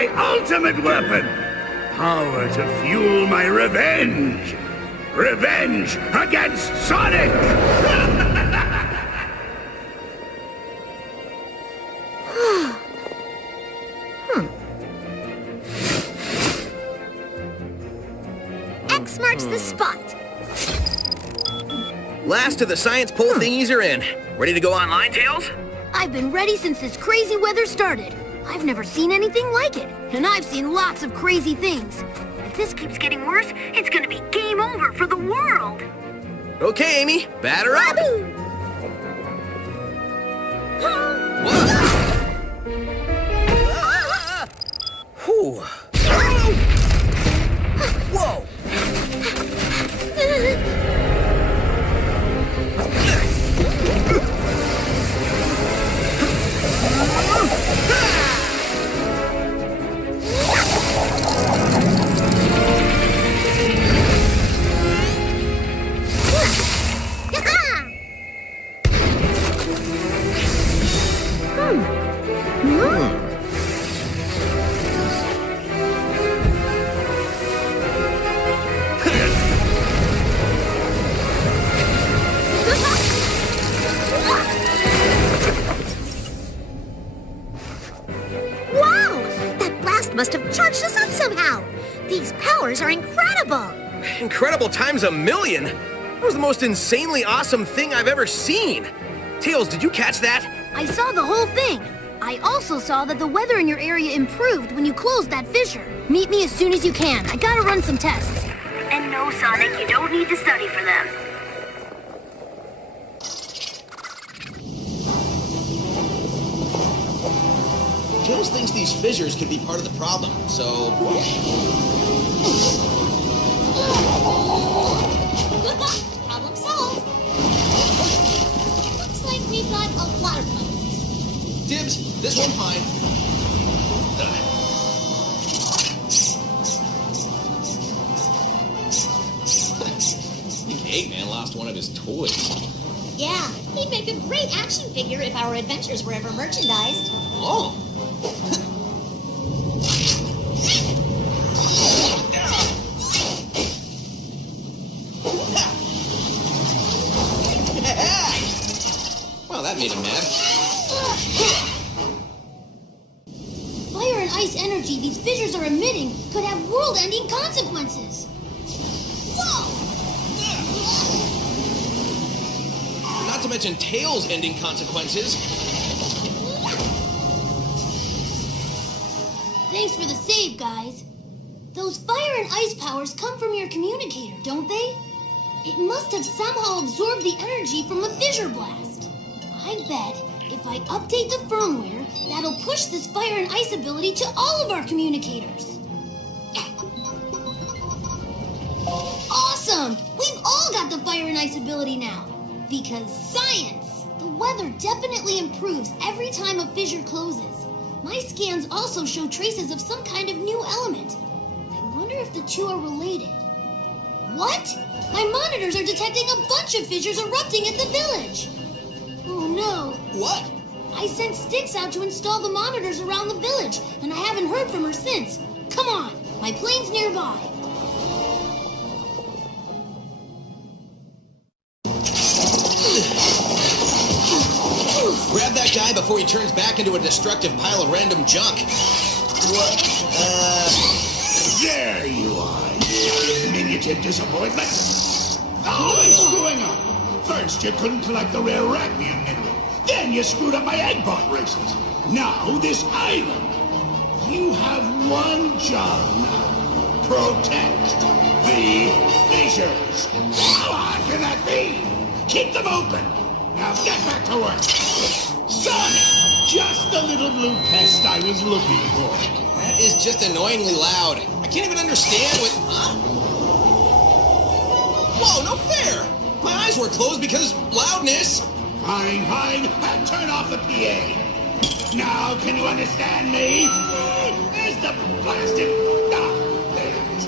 my ultimate weapon. Power to fuel my revenge. Revenge against Sonic! X marks the spot. Last of the science poll thingies are in. Ready to go online, Tails? I've been ready since this crazy weather started. I've never seen anything like it, and I've seen lots of crazy things. If this keeps getting worse, it's gonna be game over for the world. Okay, Amy, batter up. Whew. Whoa! Must have charged us up somehow. These powers are incredible. Incredible times a million. That was the most insanely awesome thing I've ever seen. Tails, did you catch that? I saw the whole thing. I also saw that the weather in your area improved when you closed that fissure. Meet me as soon as you can. I gotta run some tests. And no, Sonic, you don't need to study for them. Tails thinks these fissures could be part of the problem, so... Problem solved. Looks like we've got a lot of problems. Dibs, this one's mine. I think Eggman lost one of his toys. Yeah, he'd make a great action figure if our adventures were ever merchandised. Oh. Well, that made him mad. Fire and ice energy these fissures are emitting could have world-ending consequences. Whoa! Not to mention Tails' ending consequences. Thanks for the save, guys. Those fire and ice powers come from your communicator, don't they? It must have somehow absorbed the energy from a fissure blast. I bet if I update the firmware, that'll push this fire and ice ability to all of our communicators. Awesome! We've all got the fire and ice ability now. Because science! The weather definitely improves every time a fissure closes. My scans also show traces of some kind of new element. I wonder if the two are related. What? My monitors are detecting a bunch of fissures erupting at the village. Oh no. What? I sent Styx out to install the monitors around the village, and I haven't heard from her since. Come on, my plane's nearby. Grab that guy before he turns back into a destructive pile of random junk. What? There you are, you diminutive disappointment. Always screwing up. First, you couldn't collect the rare Rachnian mineral. Then you screwed up my Eggbot races. Now, this island. You have one job now. Protect the fissures. How hard can that be? Keep them open. Now get back to work. Sonic! Just the little blue pest I was looking for. That is just annoyingly loud. I can't even understand what... Huh? Whoa, no fair! My eyes were closed because loudness. Fine, fine. Turn off the PA. Now, can you understand me? There's the blasted... Ah, there it is.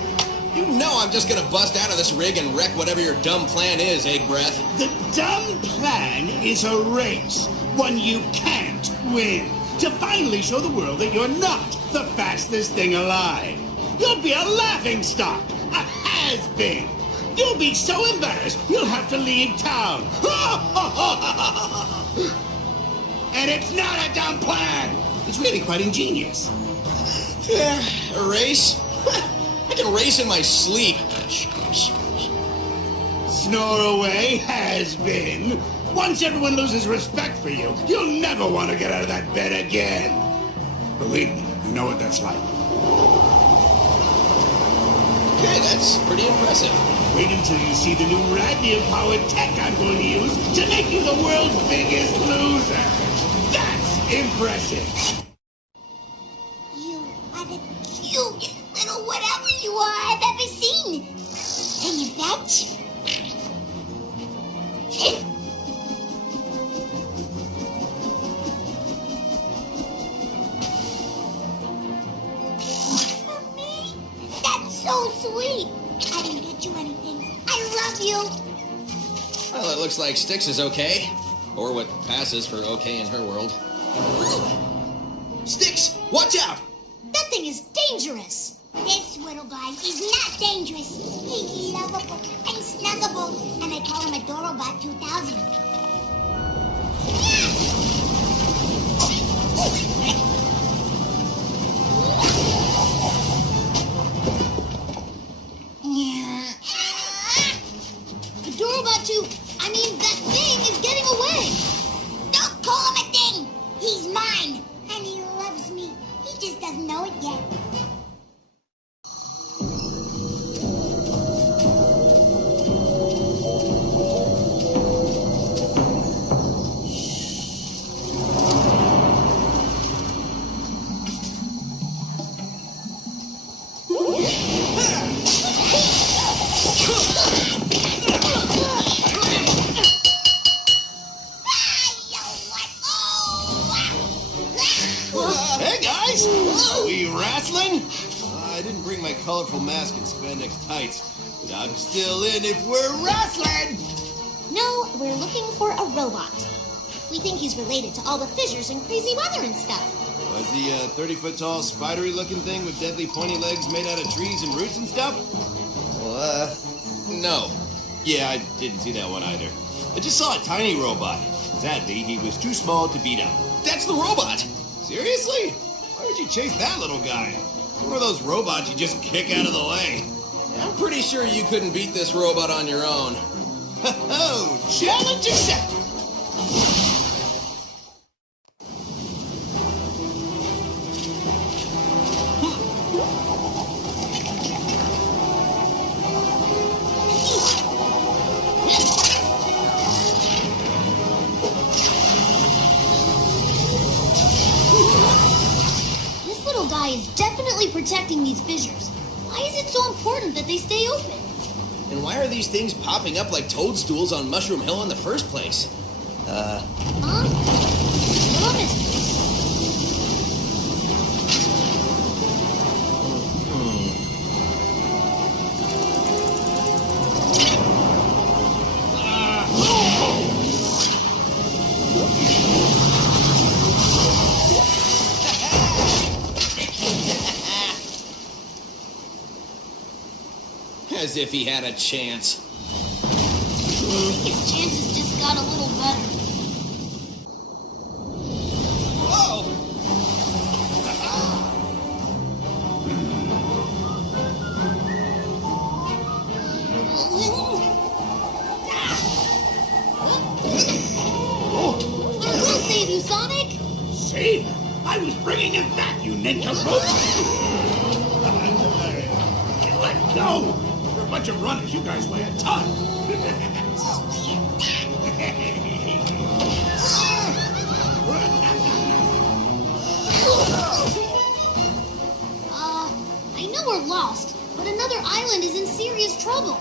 You know I'm just gonna bust out of this rig and wreck whatever your dumb plan is, Egg Breath. The dumb plan is a race. One you can't win. to finally show the world that you're not the fastest thing alive. You'll be a laughingstock, a has-been. You'll be so embarrassed, you'll have to leave town. And it's not a dumb plan. It's really quite ingenious. A race? I can race in my sleep. Snore away, has-been. Once everyone loses respect for you, you'll never want to get out of that bed again. Believe me, you know what that's like. Okay, that's pretty impressive. Wait until you see the new radium-powered tech I'm going to use to make you the world's biggest loser. That's impressive. You are the cutest little whatever you are I've ever seen. Can you fetch? For me? That's so sweet. I didn't get you anything. I love you. Well, it looks like Styx is okay. Or what passes for okay in her world. Styx, watch out! That thing is dangerous. This little guy is not dangerous. He's lovable and snuggable, and I call him Adorobot 2000. Adorobot 2, I mean, that thing is getting away. Don't call him a thing. He's mine, and he loves me. He just doesn't know it yet. Hey, guys! Are we wrestling? I didn't bring my colorful mask and spandex tights, but I'm still in if we're wrestling! No, we're looking for a robot. We think he's related to all the fissures and crazy weather and stuff. Was he a 30-foot-tall, spidery-looking thing with deadly pointy legs made out of trees and roots and stuff? Well, no. Yeah, I didn't see that one either. I just saw a tiny robot. Sadly, he was too small to beat up. That's the robot! Seriously? Why would you chase that little guy? One of those robots you just kick out of the way. I'm pretty sure you couldn't beat this robot on your own. Ho-ho! Challenge accepted! This little guy is definitely protecting these fissures. Why is it so important that they stay open? And why are these things popping up like toadstools on Mushroom Hill in the first place? Huh? What is this? As if he had a chance. His chances just got a little better. Whoa! We'll save you, Sonic! See? I was bringing him back, you ninja robot. Let go! For a bunch of runners, you guys weigh a ton. I know we're lost, but another island is in serious trouble.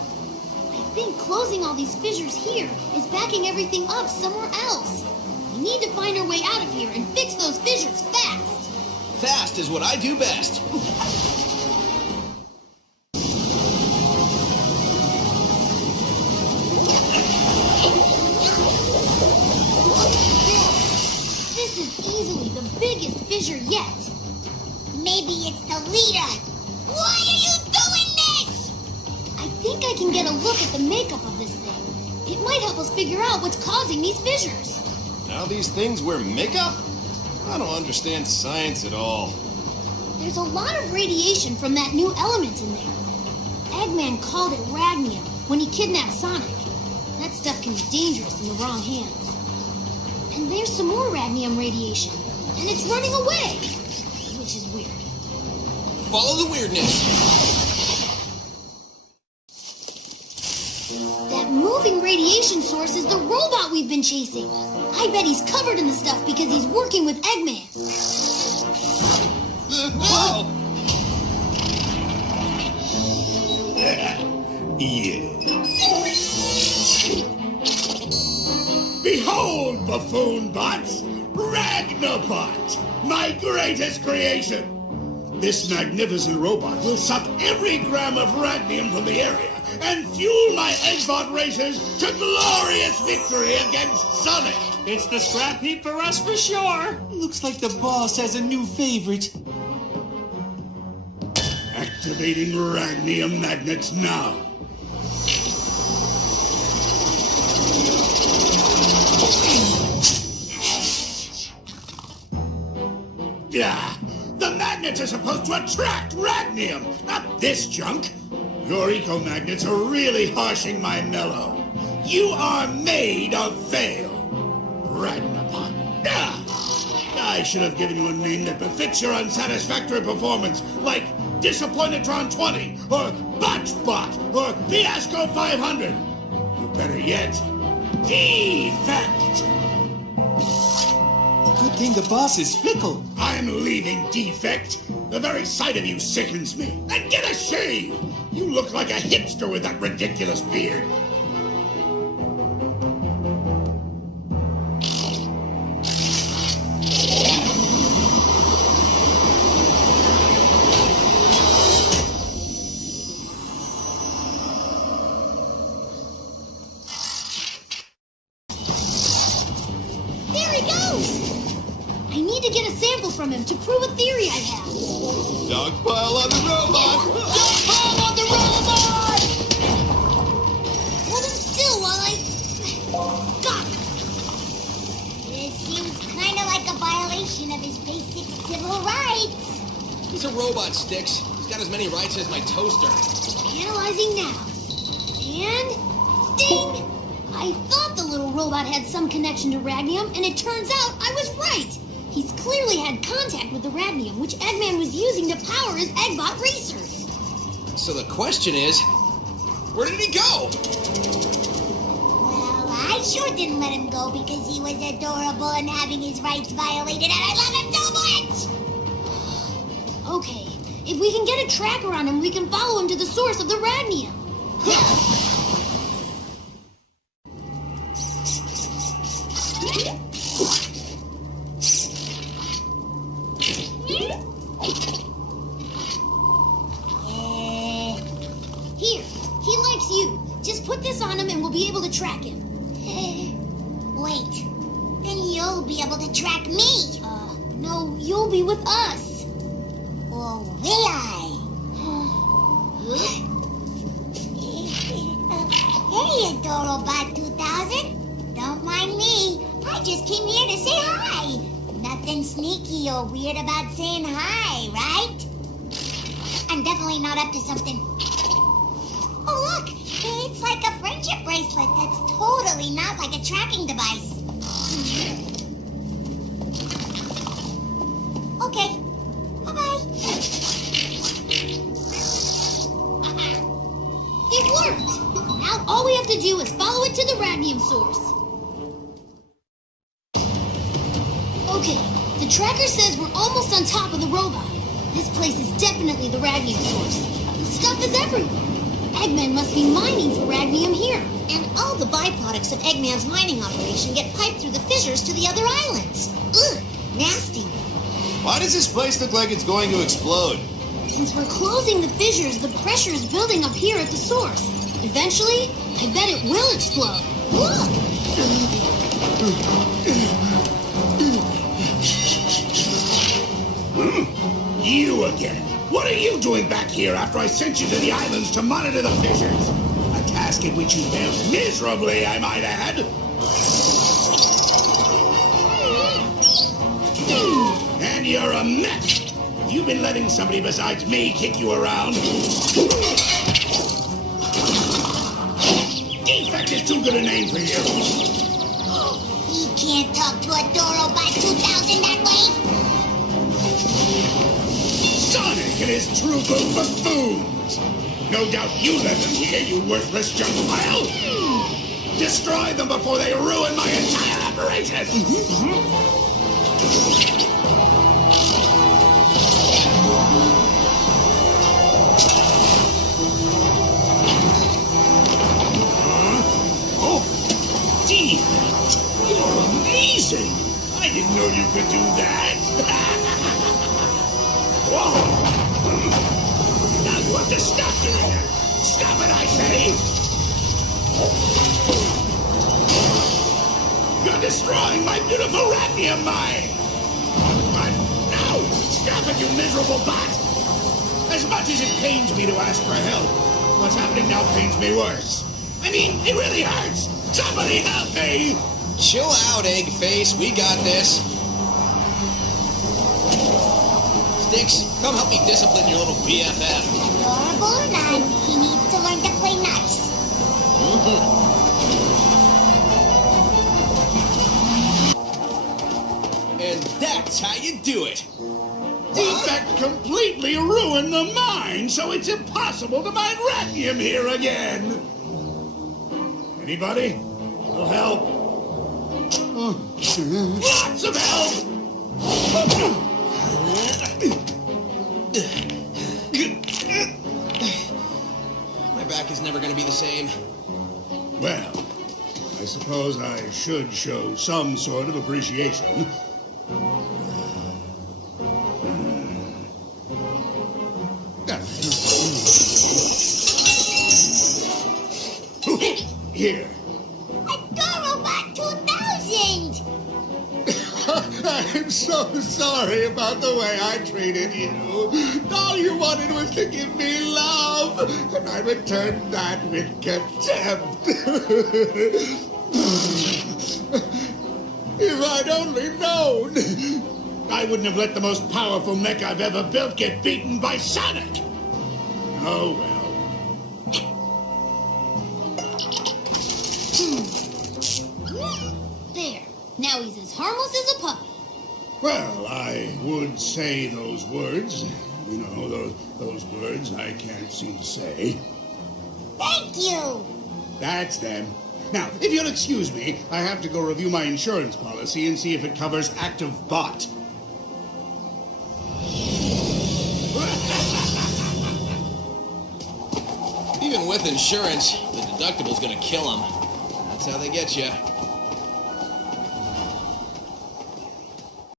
I think closing all these fissures here is backing everything up somewhere else. We need to find our way out of here and fix those fissures fast. Fast is what I do best. This is easily the biggest fissure yet. Maybe it's the leader. Why are you doing this? I think I can get a look at the makeup of this thing. It might help us figure out what's causing these fissures. Now these things wear makeup? I don't understand science at all. There's a lot of radiation from that new element in there. Eggman called it ragnium when he kidnapped Sonic. That stuff can be dangerous in the wrong hands. And there's some more ragnium radiation, and it's running away, which is weird. Follow the weirdness. That moving radiation source is the robot we've been chasing. I bet he's covered in the stuff because he's working with Eggman. Whoa! Yeah. Behold, buffoon bots, Ragnabot, my greatest creation. This magnificent robot will suck every gram of ragnium from the area and fuel my Eggbot racers to glorious victory against Sonic. It's the scrap heap for us for sure. Looks like the boss has a new favorite. Activating ragnium magnets now. Yeah, the magnets are supposed to attract ragnium, not this junk. Your eco-magnets are really harshing my mellow. You are made of fail, Ragnabot. Ah, I should have given you a name that befits your unsatisfactory performance, like Disappointedtron 20, or Botchbot, or Fiasco 500. Or better yet, Defect. Good thing the boss is fickle. I'm leaving, Defect. The very sight of you sickens me. And get a shave! You look like a hipster with that ridiculous beard. There he goes! I need to get a sample from him to prove a theory I have. Dogpile on the robot! Dogpile on the robot! Hold him still while I... Got it! This seems kind of like a violation of his basic civil rights. He's a robot, Sticks. He's got as many rights as my toaster. Analyzing now. And... ding! I thought the little robot had some connection to ragnium, and it turns out I was right. He's clearly had contact with the ragnium, which Eggman was using to power his Eggbot racers. So the question is, where did he go? Well, I sure didn't let him go because he was adorable and having his rights violated, and I love him so much! Okay, if we can get a tracker on him, we can follow him to the source of the ragnium. Here, he likes you. Just put this on him and we'll be able to track him. Wait, then you'll be able to track me. No, you'll be with us. Or will I? Hey, Adorobot 2000. Don't mind me. I just came here to say hi. Nothing sneaky or weird about saying hi, right? I'm definitely not up to something. Oh, look. It's like a friendship bracelet that's totally not like a tracking device. Okay. Bye-bye. It worked! Now all we have to do is follow it to the ragnium source. Okay, the tracker says we're almost on top of the robot. This place is definitely the ragnium source. The stuff is everywhere. Eggman must be mining for ragnium here. And all the byproducts of Eggman's mining operation get piped through the fissures to the other islands. Ugh, nasty. Why does this place look like it's going to explode? Since we're closing the fissures, the pressure is building up here at the source. Eventually, I bet it will explode. Look! You again. What are you doing back here after I sent you to the islands to monitor the fissures? A task in which you failed miserably, I might add. And you're a mess. Have you been letting somebody besides me kick you around? Defect is too good a name for you. You can't talk to a Dorobot 2000 that way. Sonic and his troop of buffoons. No doubt you led them here, you worthless junk pile. Destroy them before they ruin my entire operation. Defect, you're amazing. I didn't know you could do that. Whoa! Now you have to stop doing that. Stop it, I say. You're destroying my beautiful Ratnium mine. But no, stop it, you miserable bot. As much as it pains me to ask for help, what's happening now pains me worse. I mean, it really hurts. Somebody help me! Chill out, Eggface. We got this. Sticks, come help me discipline your little BFF. Adorable or not, he needs to learn to play nice. And that's how you do it. Defect completely ruined the mine, so it's impossible to mine Ratnium here again. Anybody? Will help? Lots of help! My back is never going to be the same. Well, I suppose I should show some sort of appreciation. Here. Adorobot 2000! I'm so sorry about the way I treated you. All you wanted was to give me love, and I returned that with contempt. If I'd only known, I wouldn't have let the most powerful mech I've ever built get beaten by Sonic. Oh, well. There. Now he's as harmless as a puppy. Well, I would say those words. You know, those words I can't seem to say. Thank you! That's them. Now, if you'll excuse me, I have to go review my insurance policy and see if it covers active bot. Even with insurance, the deductible's gonna kill him. That's how they get you.